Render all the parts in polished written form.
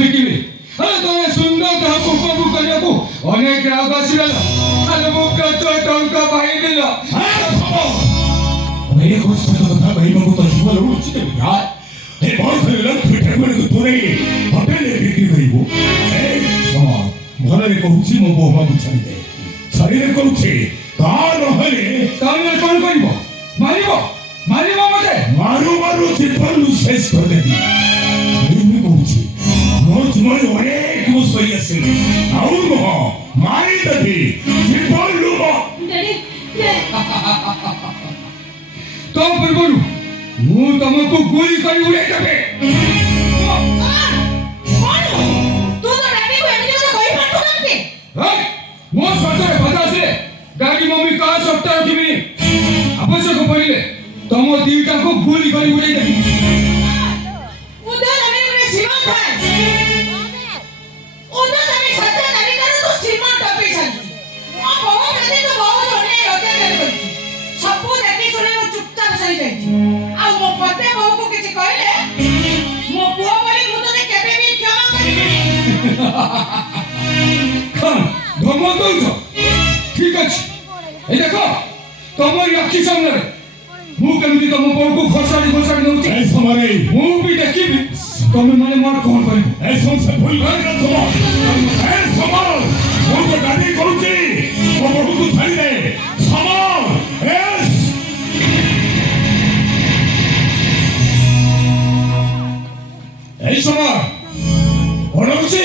ବିକିବି। ଆରେ ତମେ ସୁନ୍ଦର ତାହାକୁ ଉପଭୋଗ କରିବାକୁ ଅନେକ ଗ୍ରାହକ ଆସିଗଲ। ଆରେ ମୁଁ କେତେ ଟଙ୍କା ପାଇଦେଲ? ଅନେକ ସତ କଥା କହିବାକୁ ତ ଜୀବନ ଉଚିତ ବିଧାୟ। ଏ ବୟସରେ ଲକ୍ଷ୍ମୀ ଠାକୁରଙ୍କୁ ଦୂରେଇ ହୋଟେଲରେ ବିକ୍ରି କରିବୁ। ଭଲରେ କହୁଛି ମୋ ବୋଉ ବାବୁ ଛାଡ଼ିଦେ। ଛାଡ଼ିରେ କହୁଛି ତା ନହେଲେ ତମେ କଣ କରିବ? ମାରିବ ମାରିବ ମତେ? ମାରୁ ମାରୁ ଜୀବନରୁ ଶେଷ କରିଦେବି। ଛାଡ଼ିବି କହୁଛି ମୋ ଜୀବନ ଅନେକ ମୁଁ ସହି ଆସିଲି। ଆଉ ନୁହଁ ମାରିଦେବି ଜୀବନରୁ। ତ ପୂର୍ବରୁ ମୁଁ ତମକୁ ଗୁଳି କରି ଉଡ଼େଇଦେବି। ମୋ ସତରେ ବାଧା ଆସିଲେ ଗାଡ଼ି ମମ୍ମି କାହା ସପ୍ତାହ ରଖିବିନି। ଆବଶ୍ୟକ ପଡ଼ିଲେ ତମ ଦିଟାକୁ ଗୁଳି କରି ଉଡ଼େଇଦେବି। ଧମକ ଦଉଛ? ଠିକ ଅଛି, ଏ ଦେଖ ତମରି ଆଖି ସାମ୍ନାରେ ମୁଁ କେମିତି ତମ ବୋଉକୁ ଘୋଷାଡ଼ି ଘୋଷାଡ଼ି ନଉଛି। ଏ ସମୟରେ ମୁଁ ବି ଦେଖିବି ତମେ ମାନେ ମୋର କଣ କରିବ। ଏ ସମସ୍ତେ ଭୁଲ କରିବେ। ଏ ସମର ମୁଁ ତ ଗାଡ଼ି କରୁଛି ମୋ ବୋଉକୁ ଛାଡ଼ିଦେ। ସମର এই সময় কଣ ହଉଛି?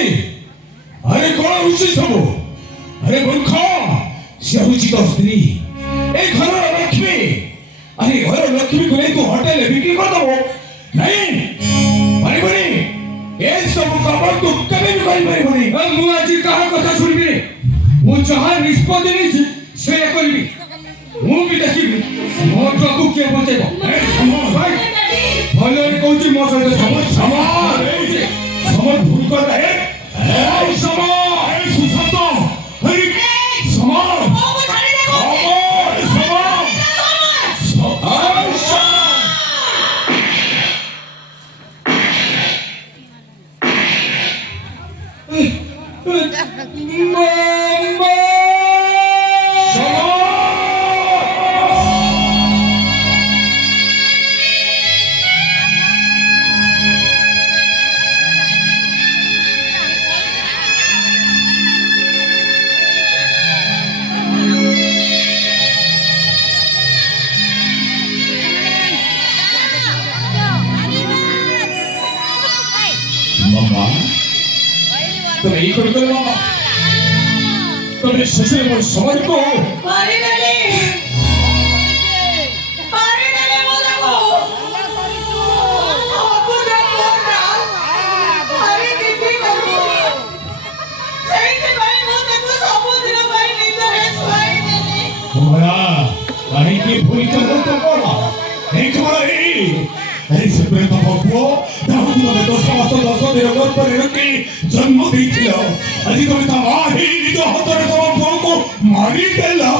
আরে କଣ হଉଛି ସବୁ? আরে মূর্খ সে হচ্ছে তো স্ত্রী, এই ঘরের লক্ষ্মী। আরে ঘরের লক্ষ্মীକୁ ନେଇ ତୁ ହୋଟେଲରେ ବିକ୍ରି କରିଦେବ? ନାଇଁ ପାରିବନି। ଏସବୁ କାମ ତୁ କେବେ ବି କରିପାରିବନି। ମୁଁ ଆଜି କାହା କଥା ଶୁଣିବିନି। ମୁଁ ଯାହା ନିଷ୍ପତ୍ତି ନେଇଛି ସେଇଆ କରିବି। ମୁଁ ବି ଦେଖିବି ମୋ ଛୁଆକୁ କିଏ ବଞ୍ଚେଇବ। ଭଲରେ କହୁଛି ମୋ ସହିତ সমর ভুল করে। এই সমর এই সুশান্ত এই সমর তুমি এই করে করে বাবা তুমি শেষে মোর সময়কো কাহিঁকি ভুল করবো তো বলা এই খবর এই সুপ্রিম বাবু তাহলে তুমি তো সমস্ত দর্শকদের গল্পের রূপে জন্ম দিয়েছিল। আজ তুমি তা মা হি নিজ হাতের তোমার বউকে মারি দেলা।